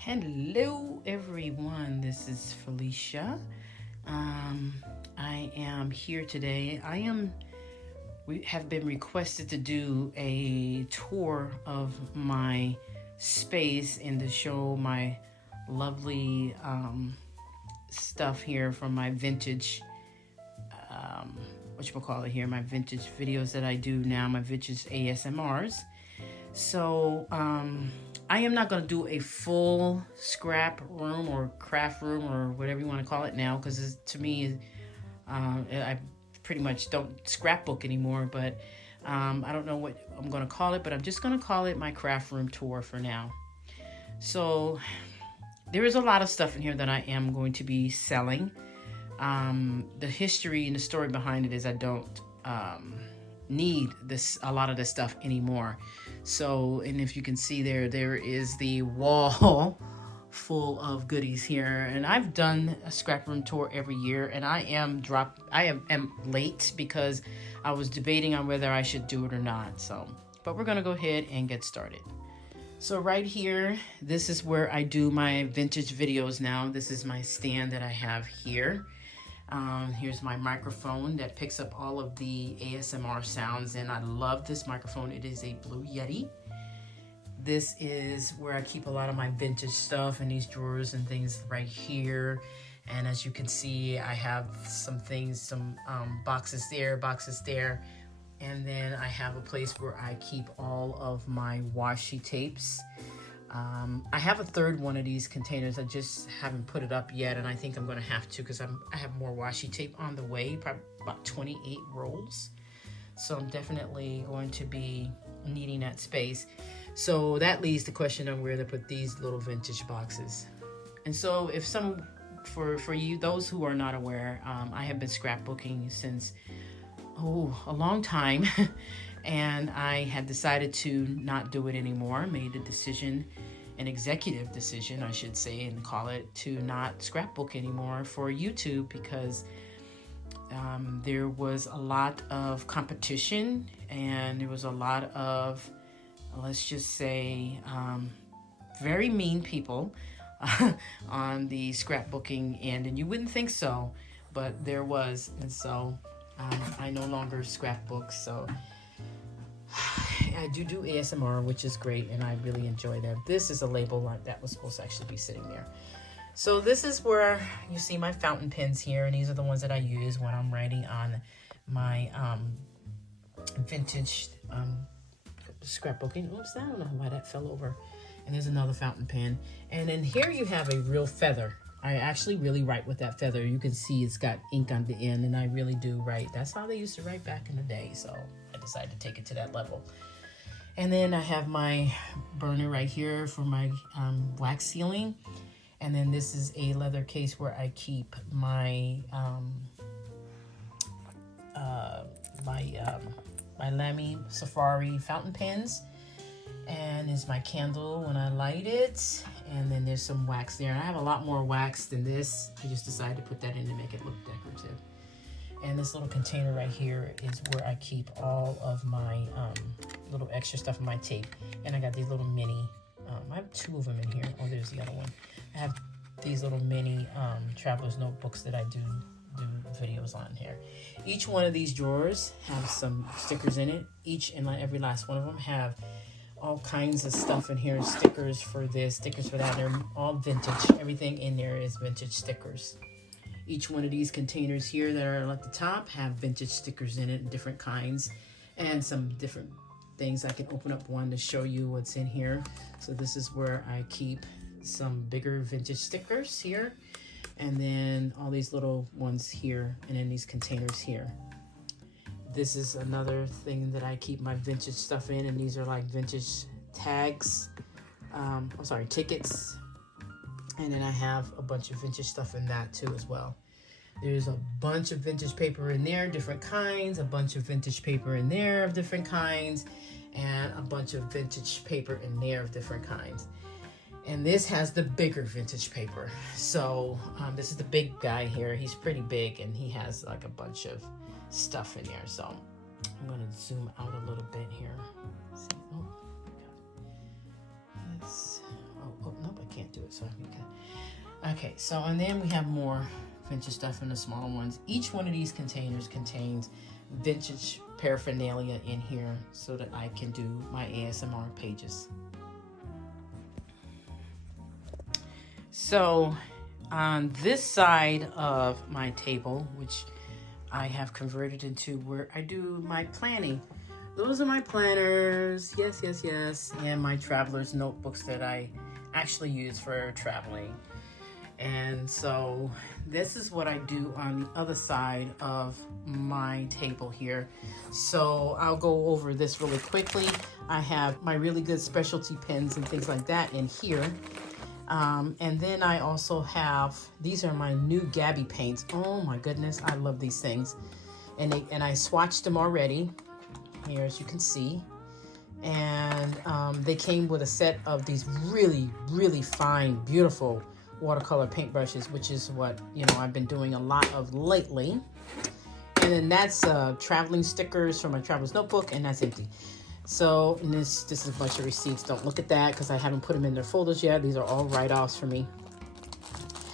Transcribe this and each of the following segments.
Hello, everyone. This is Felicia. I am here today. We have been requested to do a tour of my space and to show my lovely stuff here from my vintage, my vintage videos that I do now, my vintage ASMRs. So, I am not going to do a full scrap room or craft room or whatever you want to call it now, because to me, I pretty much don't scrapbook anymore, but I don't know what I'm going to call it, but I'm just going to call it my craft room tour for now. So there is a lot of stuff in here that I am going to be selling. The history and the story behind it is I don't need a lot of this stuff anymore. So, and if you can see there is the wall full of goodies here. And I've done a scrap room tour every year, and I am late because I was debating on whether I should do it or not. So, but we're gonna go ahead and get started. So right here, this is where I do my vintage videos now. This is my stand that I have here. Here's my microphone that picks up all of the ASMR sounds, and I love this microphone. It is a Blue Yeti. This is where I keep a lot of my vintage stuff in these drawers and things right here. And as you can see, I have some things, boxes there. And then I have a place where I keep all of my washi tapes. I have a third one of these containers. I just haven't put it up yet, and I think I'm going to have to because I have more washi tape on the way, probably about 28 rolls. So I'm definitely going to be needing that space. So that leaves the question of where to put these little vintage boxes. And so for you, those who are not aware, I have been scrapbooking since, a long time. And I had decided to not do it anymore. Made a decision, an executive decision, I should say, and call it, to not scrapbook anymore for YouTube because there was a lot of competition and there was a lot of, let's just say, very mean people on the scrapbooking end. And you wouldn't think so, but there was. And so I no longer scrapbook. So I do ASMR, which is great, and I really enjoy that. This is a label that was supposed to actually be sitting there. So this is where you see my fountain pens here, and these are the ones that I use when I'm writing on my vintage scrapbooking. Oops, I don't know why that fell over. And there's another fountain pen. And then here you have a real feather. I actually really write with that feather. You can see it's got ink on the end, and I really do write. That's how they used to write back in the day, so I decided to take it to that level. And then I have my burner right here for my wax sealing. And then this is a leather case where I keep my my Lamy Safari fountain pens. And it's my candle when I light it. And then there's some wax there. And I have a lot more wax than this. I just decided to put that in to make it look decorative. And this little container right here is where I keep all of my little extra stuff in my tape. And I got these little mini, I have two of them in here. Oh, there's the other one. I have these little mini traveler's notebooks that I do videos on here. Each one of these drawers have some stickers in it. Each and every last one of them have all kinds of stuff in here. Stickers for this, stickers for that. They're all vintage. Everything in there is vintage stickers. Each one of these containers here that are at the top have vintage stickers in it, different kinds, and some different things. I can open up one to show you what's in here. So this is where I keep some bigger vintage stickers here, and then all these little ones here, and in these containers here. This is another thing that I keep my vintage stuff in, and these are like vintage tags, tickets. And then I have a bunch of vintage stuff in that too as well. There's a bunch of vintage paper in there, different kinds, a bunch of vintage paper in there of different kinds, and a bunch of vintage paper in there of different kinds. And this has the bigger vintage paper. So this is the big guy here. He's pretty big, and he has like a bunch of stuff in there. So I'm going to zoom out a little bit here. See? Oh, nope, I can't do it. it. So okay, so and then we have more vintage stuff in the smaller ones. Each one of these containers contains vintage paraphernalia in here so that I can do my ASMR pages. So on this side of my table, which I have converted into where I do my planning, those are my planners, yes, and my traveler's notebooks that I actually use for traveling. And so this is what I do on the other side of my table here. So I'll go over this really quickly. I have my really good specialty pens and things like that in here. And then I also have, these are my new Gabby paints. Oh my goodness, I love these things. And I swatched them already, here as you can see. And they came with a set of these really, really fine, beautiful watercolor paintbrushes, which is what, you know, I've been doing a lot of lately. And then that's traveling stickers from my traveler's notebook, and that's empty. So, and this is a bunch of receipts. Don't look at that because I haven't put them in their folders yet. These are all write-offs for me.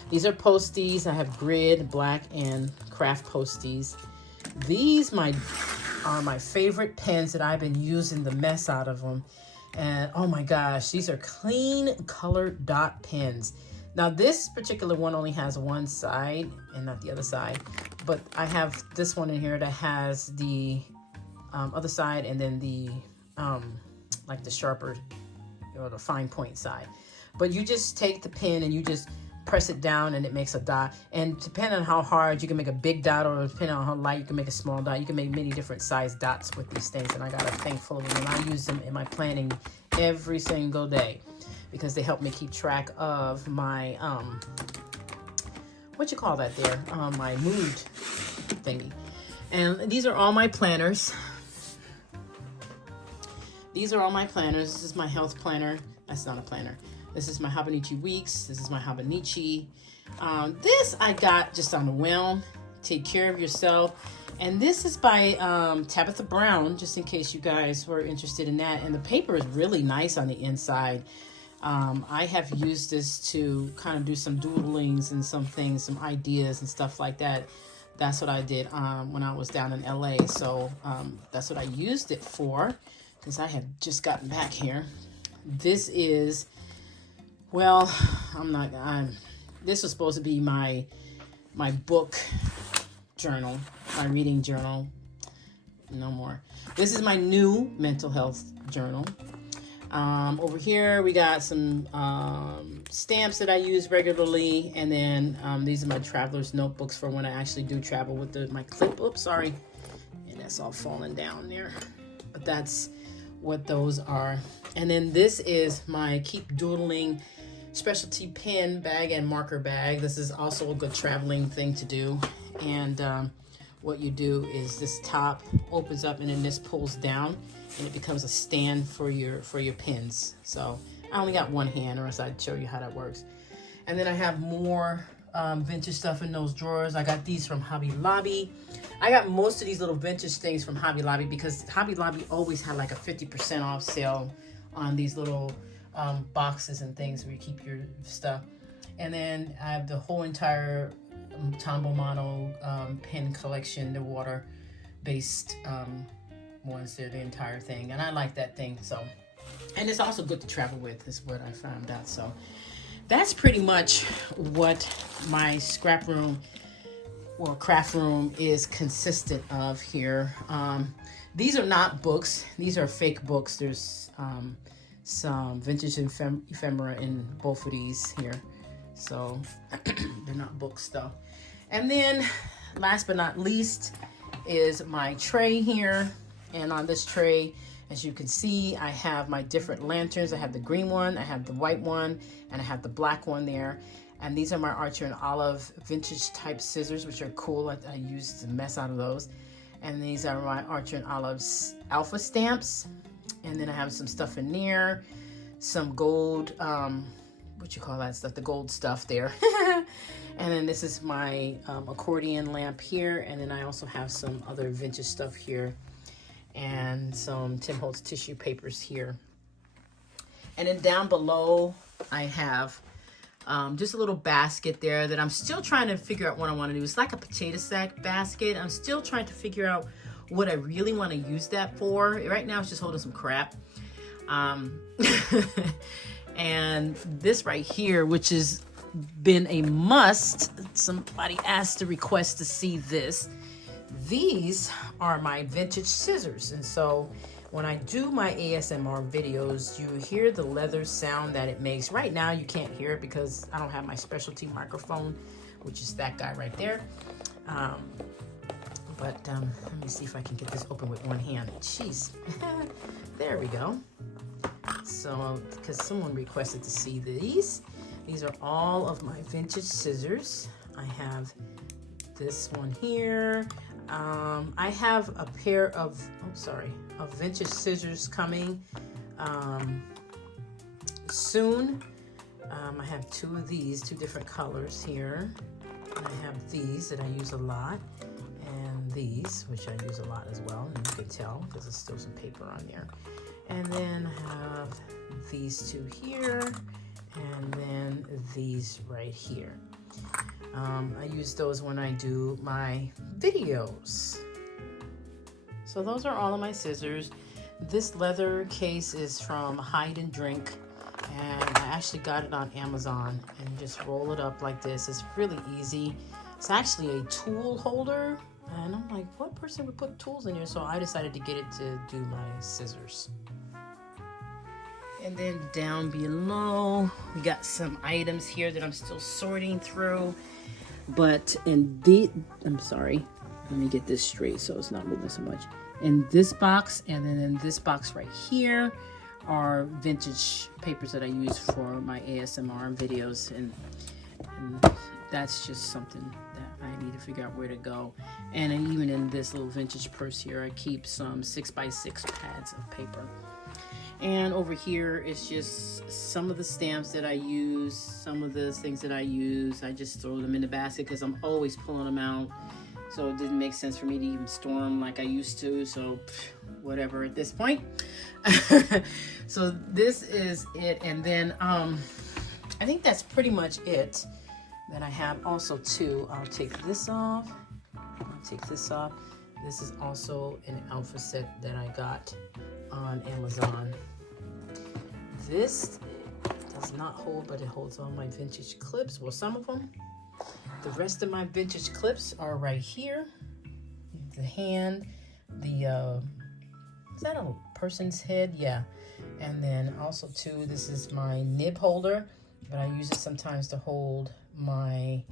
These are posties. I have grid, black, and craft posties. These are my favorite pens that I've been using the mess out of them. And oh my gosh, these are clean color dot pens. Now this particular one only has one side and not the other side, but I have this one in here that has the other side and then the like the sharper or the fine point side. But you just take the pen and you just press it down and it makes a dot. And depending on how hard, you can make a big dot, or depending on how light, you can make a small dot. You can make many different size dots with these things, and I got a thing full of them, and I use them in my planning every single day because they help me keep track of my what you call that there, my mood thingy. And these are all my planners. These are all my planners. This is my health planner. That's not a planner. This is my Hobonichi Weeks. This is my Hobonichi. This I got just on a whim. Take care of yourself. And this is by Tabitha Brown, just in case you guys were interested in that. And the paper is really nice on the inside. I have used this to kind of do some doodlings and some things, some ideas and stuff like that. That's what I did when I was down in LA. So that's what I used it for, because I had just gotten back here. This is, well, this was supposed to be my book journal, my reading journal. No more. This is my new mental health journal. Over here we got some stamps that I use regularly, and then these are my traveler's notebooks for when I actually do travel with my clip. Oops, sorry. And that's all falling down there. But that's what those are. And then this is my Keep Doodling specialty pen bag and marker bag. This is also a good traveling thing to do. And what you do is this top opens up and then this pulls down and it becomes a stand for your pens. So I only got one hand, or else I'd show you how that works. And then I have more vintage stuff in those drawers. I got these from Hobby Lobby. I got most of these little vintage things from Hobby Lobby because Hobby Lobby always had like a 50% off sale on these little boxes and things where you keep your stuff. And then I have the whole entire Tombow Mono pen collection, the water-based ones. They're the entire thing, and I like that thing. So, and it's also good to travel with, is what I found out. So that's pretty much what my scrap room or craft room is consistent of here. These are not books. These are fake books. There's some vintage ephemera in both of these here. So they're not books though. And then last but not least is my tray here. And on this tray, as you can see, I have my different lanterns. I have the green one, I have the white one, and I have the black one there. And these are my Archer and Olive vintage type scissors, which are cool. I used the mess out of those. And these are my Archer and Olive's alpha stamps. And then I have some stuff in there, some gold, what you call that stuff, the gold stuff there. And then this is my accordion lamp here. And then I also have some other vintage stuff here and some Tim Holtz tissue papers here. And then down below I have Just a little basket there that I'm still trying to figure out what I want to do. It's like a potato sack basket. I'm still trying to figure out what I really want to use that for. Right now it's just holding some crap. And this right here, which has been a must, somebody asked to request to see this. These are my vintage scissors, and so when I do my ASMR videos, you hear the leather sound that it makes. Right now you can't hear it because I don't have my specialty microphone, which is that guy right there. But let me see if I can get this open with one hand. Jeez. There we go. So, because someone requested to see these. These are all of my vintage scissors. I have this one here. I have a pair of, of vintage scissors coming soon. I have two of these, two different colors here. And I have these that I use a lot. And these, which I use a lot as well. And you can tell because there's still some paper on there. And then I have these two here. And then these right here. I use those when I do my videos. So those are all of my scissors. This leather case is from Hide and Drink, and I actually got it on Amazon, and you just roll it up like this. It's really easy. It's actually a tool holder, and I'm like, what person would put tools in here? So I decided to get it to do my scissors. And then down below, we got some items here that I'm still sorting through. But I'm sorry, let me get this straight so it's not moving so much. In this box, and then in this box right here, are vintage papers that I use for my ASMR videos. And that's just something that I need to figure out where to go. And even in this little vintage purse here, I keep some 6x6 pads of paper. And over here is just some of the stamps that I use, some of the things that I use. I just throw them in the basket because I'm always pulling them out. So it didn't make sense for me to even store them like I used to. So whatever at this point. So this is it. And then I think that's pretty much it. Then I have also too, I'll take this off. This is also an alpha set that I got on Amazon. This does not hold, but it holds all my vintage clips. Well, some of them. The rest of my vintage clips are right here. The hand, is that a person's head? Yeah. And then also too, this is my nib holder, but I use it sometimes to hold my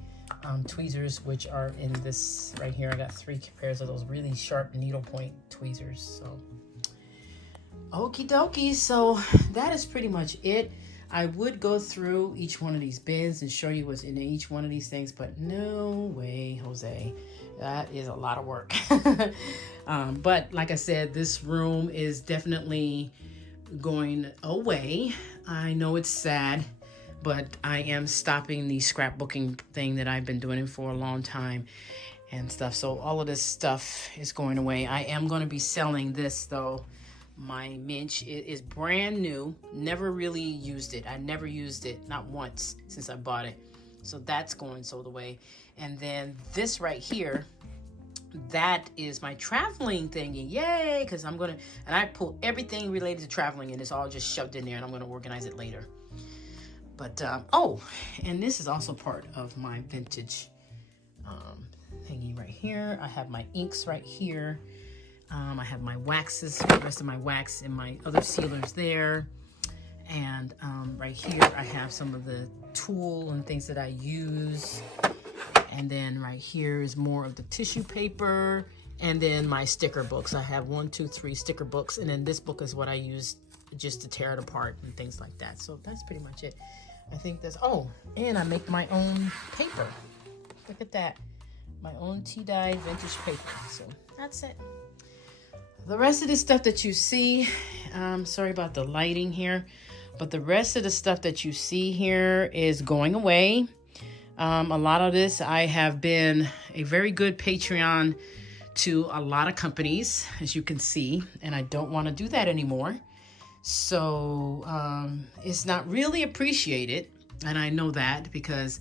tweezers, which are in this right here. I got 3 pairs of those really sharp needlepoint tweezers. So okie dokie, so that is pretty much it. I would go through each one of these bins and show you what's in each one of these things, but no way, Jose. That is a lot of work. But like I said, this room is definitely going away. I know it's sad, but I am stopping the scrapbooking thing that I've been doing for a long time and stuff. So all of this stuff is going away. I am going to be selling this though. My Minch, it is brand new. Never really used it. I never used it, not once since I bought it. So that's going sold away. And then this right here, that is my traveling thingy. Yay! Because I'm gonna, and I pull everything related to traveling, and it's all just shoved in there, and I'm gonna organize it later. But oh, and this is also part of my vintage thingy right here. I have my inks right here. I have my waxes, the rest of my wax and my other sealers there. And right here, I have some of the tool and things that I use. And then right here is more of the tissue paper. And then my sticker books. I have 1, 2, 3 sticker books. And then this book is what I use just to tear it apart and things like that. So that's pretty much it. I think that's, oh, and I make my own paper. Look at that. My own tea-dyed vintage paper. So that's it. The rest of the stuff that you see, sorry about the lighting here, but the rest of the stuff that you see here is going away. A lot of this, I have been a very good Patreon to a lot of companies, as you can see, and I don't want to do that anymore. So it's not really appreciated. And I know that because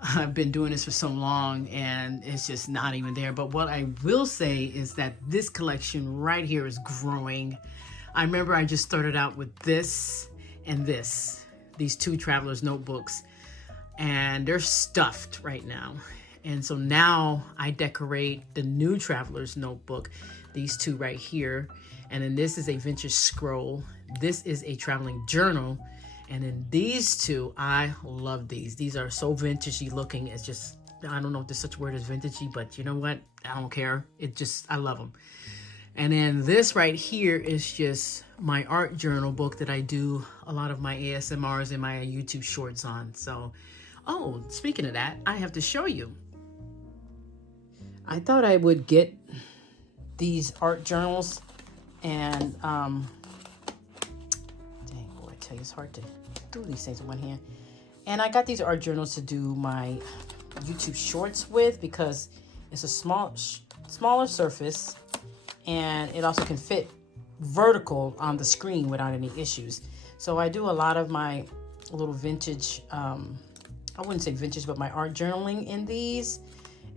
I've been doing this for so long and it's just not even there. But what I will say is that this collection right here is growing. I remember I just started out with this and these two traveler's notebooks, and they're stuffed right now. And so now I decorate the new traveler's notebook, these two right here. And then this is a vintage scroll. This is a traveling journal. And then these two, I love these. These are so vintagey looking. It's just, I don't know if there's such a word as vintagey, but you know what? I don't care. I love them. And then this right here is just my art journal book that I do a lot of my ASMRs and my YouTube shorts on. So, oh, speaking of that, I have to show you. I thought I would get these art journals and, dang boy, I tell you, it's hard to do these things in one hand. And I got these art journals to do my YouTube shorts with because it's a smaller surface, and it also can fit vertical on the screen without any issues. So I do a lot of my little vintage, I wouldn't say vintage, but my art journaling in these.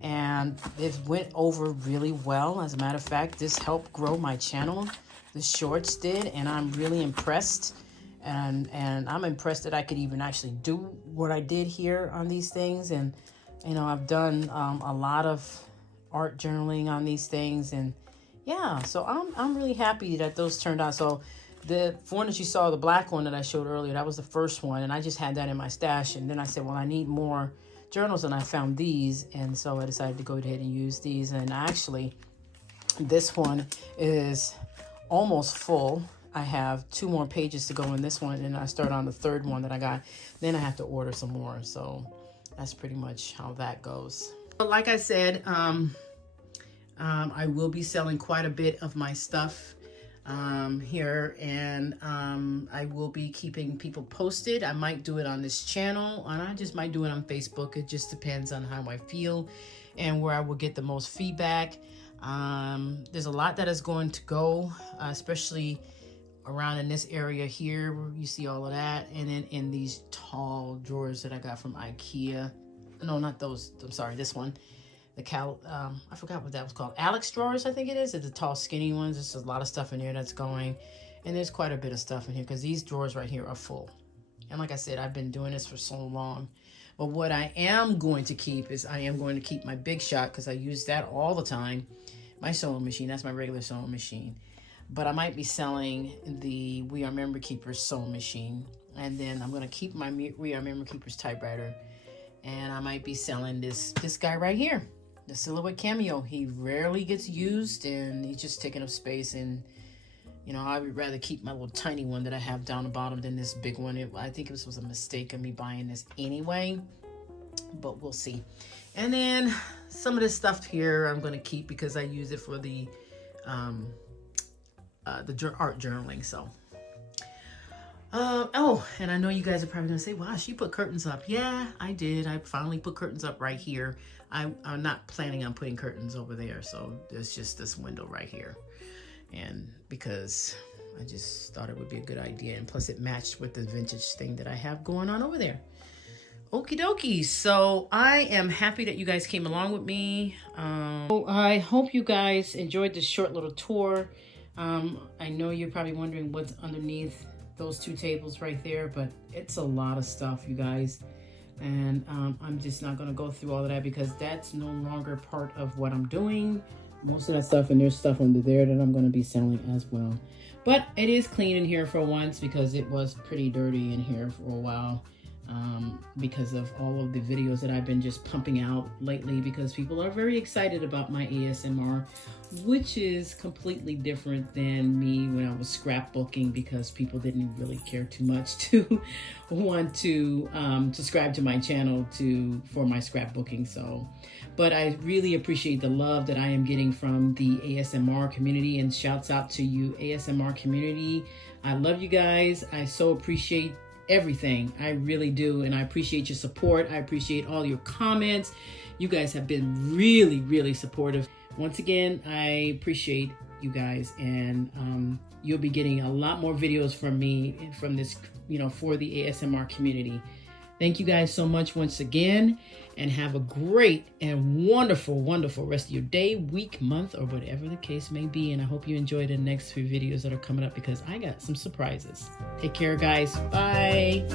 And it went over really well. As a matter of fact, this helped grow my channel. The shorts did, and I'm really impressed. And I'm impressed that I could even actually do what I did here on these things. And, you know, I've done a lot of art journaling on these things, and yeah, so I'm really happy that those turned out. So the one that you saw, the black one that I showed earlier, that was the first one, and I just had that in my stash. And then I said, well, I need more journals, and I found these, and so I decided to go ahead and use these. And actually, this one is almost full. I have 2 more pages to go in this one, and I start on the 3rd one that I got. Then I have to order some more. So that's pretty much how that goes. But like I said, I will be selling quite a bit of my stuff here, and I will be keeping people posted. I might do it on this channel, and I just might do it on Facebook. It just depends on how I feel and where I will get the most feedback. There's a lot that is going to go, especially around in this area here where you see all of that, and then in these tall drawers that I got from IKEA. No, not those. I'm sorry, this one. I forgot what that was called. Alex drawers, I think it is. It's the tall, skinny ones. There's a lot of stuff in here that's going. And there's quite a bit of stuff in here because these drawers right here are full. And like I said, I've been doing this for so long. But what I am going to keep is I am going to keep my Big Shot because I use that all the time. My sewing machine. That's my regular sewing machine. But I might be selling the We Are Memory Keepers sewing machine. And then I'm going to keep my We Are Memory Keepers typewriter. And I might be selling this guy right here. The Silhouette Cameo. He rarely gets used, and he's just taking up space. And you know, I would rather keep my little tiny one that I have down the bottom than this big one. I think it was a mistake of me buying this anyway, but we'll see. And then some of this stuff here I'm going to keep because I use it for the art journaling. So oh, and I know you guys are probably gonna say, wow, she put curtains up. Yeah, I did. I finally put curtains up right here. I'm not planning on putting curtains over there, so there's just this window right here. And because I just thought it would be a good idea, and plus it matched with the vintage thing that I have going on over there. Okie dokie. So I am happy that you guys came along with me. I hope you guys enjoyed this short little tour. I know you're probably wondering what's underneath those 2 tables right there, but it's a lot of stuff, you guys. And I'm just not going to go through all of that because that's no longer part of what I'm doing. Most of that stuff, and there's stuff under there that I'm going to be selling as well. But it is clean in here for once because it was pretty dirty in here for a while. Because of all of the videos that I've been just pumping out lately, because people are very excited about my ASMR, which is completely different than me when I was scrapbooking, because people didn't really care too much to want to subscribe to my channel for my scrapbooking. So, but I really appreciate the love that I am getting from the ASMR community, and shouts out to you, ASMR community. I love you guys. I so appreciate everything. I really do. And I appreciate your support. I appreciate all your comments. You guys have been really, really supportive. Once again, I appreciate you guys. And you'll be getting a lot more videos from me from this, for the ASMR community. Thank you guys so much once again, and have a great and wonderful, wonderful rest of your day, week, month, or whatever the case may be. And I hope you enjoy the next few videos that are coming up, because I got some surprises. Take care, guys. Bye.